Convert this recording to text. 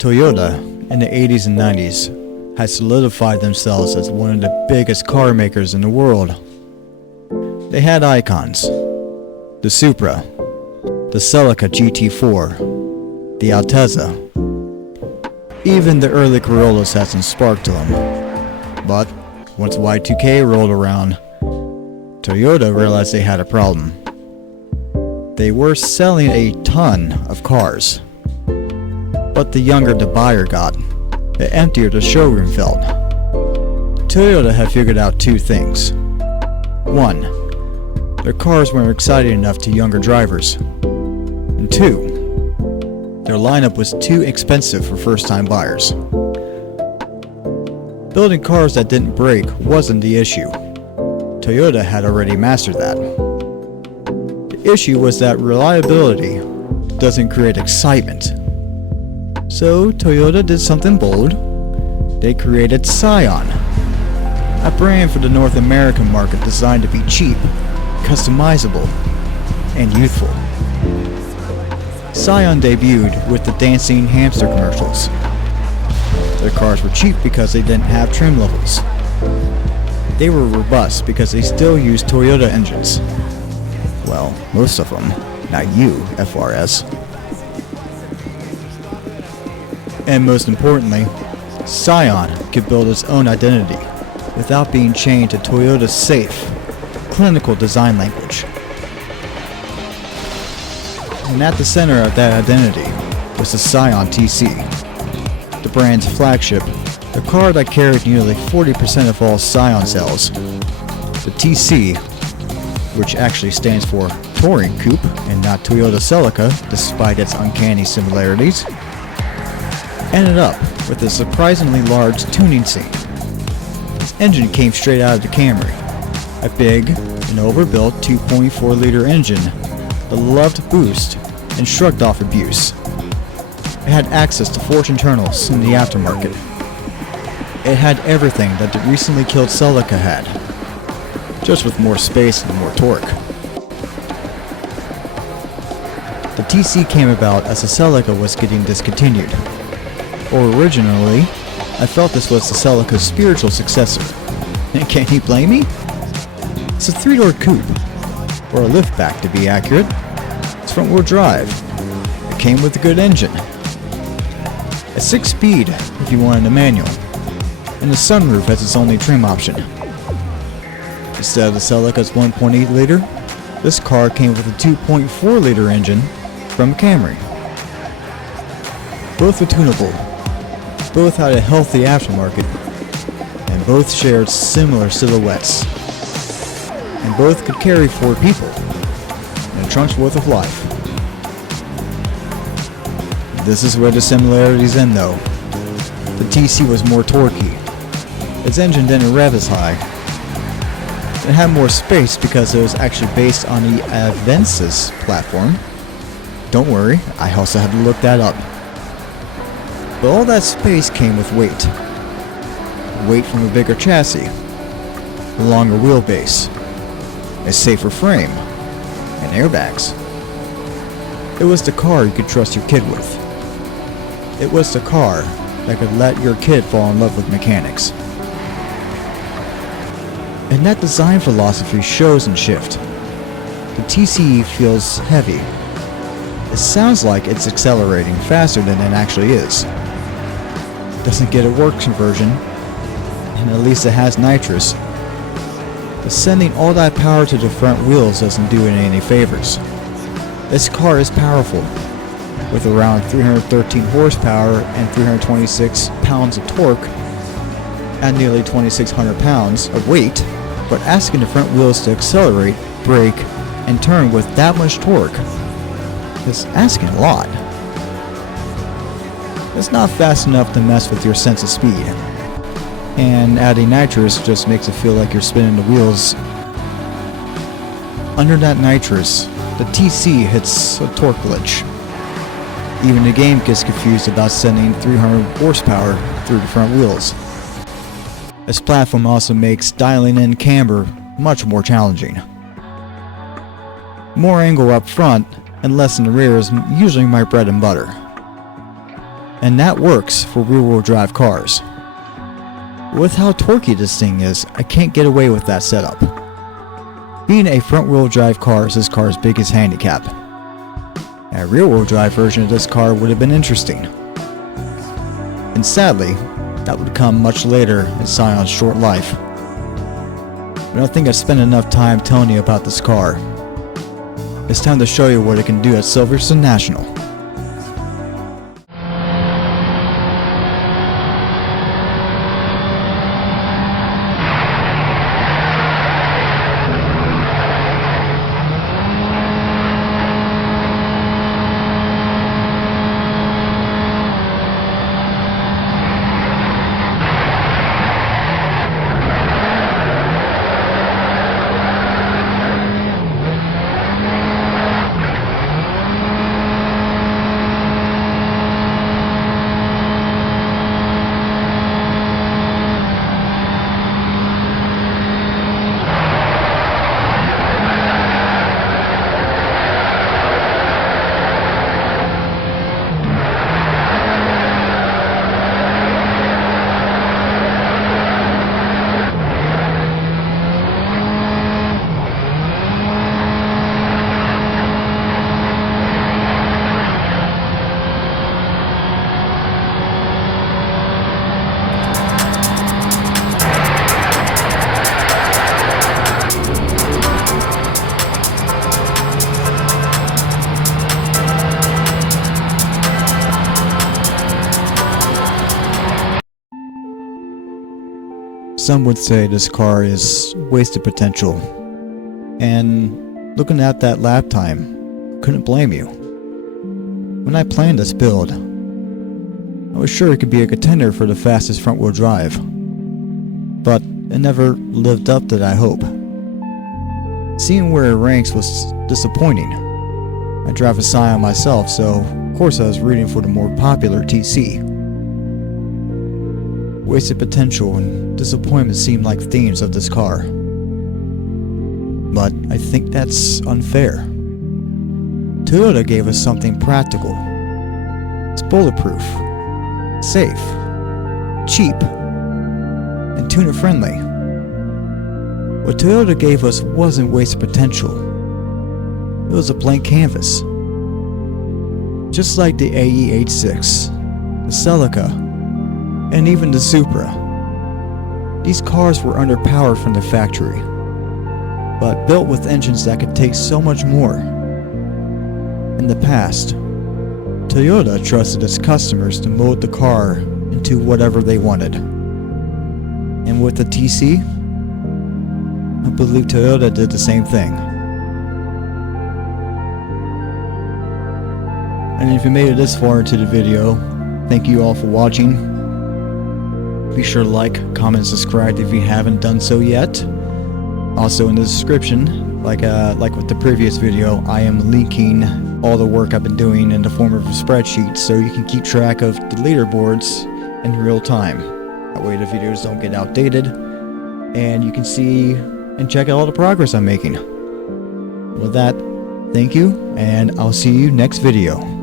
Toyota, in the 80s and 90s, had solidified themselves as one of the biggest car makers in the world. They had icons: the Supra, the Celica GT4, the Altezza. Even the early Corollas had some spark to them. But once Y2K rolled around, Toyota realized they had a problem. They were selling a ton of cars, but the younger the buyer got, the emptier the showroom felt. Toyota had figured out two things. One, their cars weren't exciting enough to younger drivers. And two, their lineup was too expensive for first-time buyers. Building cars that didn't break wasn't the issue. Toyota had already mastered that. The issue was that reliability doesn't create excitement. So Toyota did something bold. They created Scion, a brand for the North American market designed to be cheap, customizable, and youthful. Scion debuted with the dancing hamster commercials. Their cars were cheap because they didn't have trim levels. They were robust because they still used Toyota engines. Well, most of them, not you, FRS. And most importantly, Scion could build its own identity without being chained to Toyota's safe, clinical design language. And at the center of that identity was the Scion TC, the brand's flagship, the car that carried nearly 40% of all Scion sales. The TC, which actually stands for Touring Coupe and not Toyota Celica despite its uncanny similarities, ended up with a surprisingly large tuning scene. This engine came straight out of the Camry, a big and overbuilt 2.4-liter engine that loved boost and shrugged off abuse. It had access to forged internals in the aftermarket. It had everything that the recently killed Celica had, just with more space and more torque. The TC came about as the Celica was getting discontinued. Originally, I felt this was the Celica's spiritual successor. And can you blame me? It's a 3-door coupe, or a liftback to be accurate. It's front-wheel drive. It came with a good engine. A 6-speed if you wanted a manual, and the sunroof as its only trim option. Instead of the Celica's 1.8-liter, this car came with a 2.4-liter engine from a Camry. Both were tunable. Both had a healthy aftermarket, and both shared similar silhouettes, and both could carry 4 people in a trunk's worth of life. This is where the similarities end though. The TC was more torquey. Its engine didn't rev as high. It had more space because it was actually based on the Avensis platform. Don't worry, I also had to look that up. But all that space came with weight. Weight from a bigger chassis, a longer wheelbase, a safer frame, and airbags. It was the car you could trust your kid with. It was the car that could let your kid fall in love with mechanics. And that design philosophy shows in Shift. The TC feels heavy. It sounds like it's accelerating faster than it actually is. Doesn't get a work conversion, and at least it has nitrous. But sending all that power to the front wheels doesn't do it any favors. This car is powerful, with around 313 horsepower and 326 pounds of torque, and nearly 2,600 pounds of weight, but asking the front wheels to accelerate, brake, and turn with that much torque is asking a lot. It's not fast enough to mess with your sense of speed, and adding nitrous just makes it feel like you're spinning the wheels. Under that nitrous, the TC hits a torque glitch. Even the game gets confused about sending 300 horsepower through the front wheels. This platform also makes dialing in camber much more challenging. More angle up front and less in the rear is usually my bread and butter. And that works for rear-wheel drive cars. With how torquey this thing is, I can't get away with that setup. Being a front-wheel drive car is this car's biggest handicap. A rear-wheel drive version of this car would have been interesting. And sadly, that would come much later in Scion's short life. But I don't think I've spent enough time telling you about this car. It's time to show you what it can do at Silverstone National. Some would say this car is wasted potential, and looking at that lap time, couldn't blame you. When I planned this build, I was sure it could be a contender for the fastest front-wheel drive, but it never lived up to that hope. Seeing where it ranks was disappointing. I drive a Scion myself, so of course I was rooting for the more popular TC. Wasted potential and disappointment seem like themes of this car. But I think that's unfair. Toyota gave us something practical. It's bulletproof, safe, cheap, and tuner friendly. What Toyota gave us wasn't wasted potential. It was a blank canvas. Just like the AE86, the Celica, and even the Supra. These cars were underpowered from the factory, but built with engines that could take so much more. In the past, Toyota trusted its customers to mold the car into whatever they wanted. And with the TC, I believe Toyota did the same thing. And if you made it this far into the video, thank you all for watching. Be sure to like, comment, and subscribe if you haven't done so yet. Also in the description, like with the previous video, I am linking all the work I've been doing in the form of a spreadsheet so you can keep track of the leaderboards in real time. That way the videos don't get outdated and you can see and check out all the progress I'm making. With that, thank you, and I'll see you next video.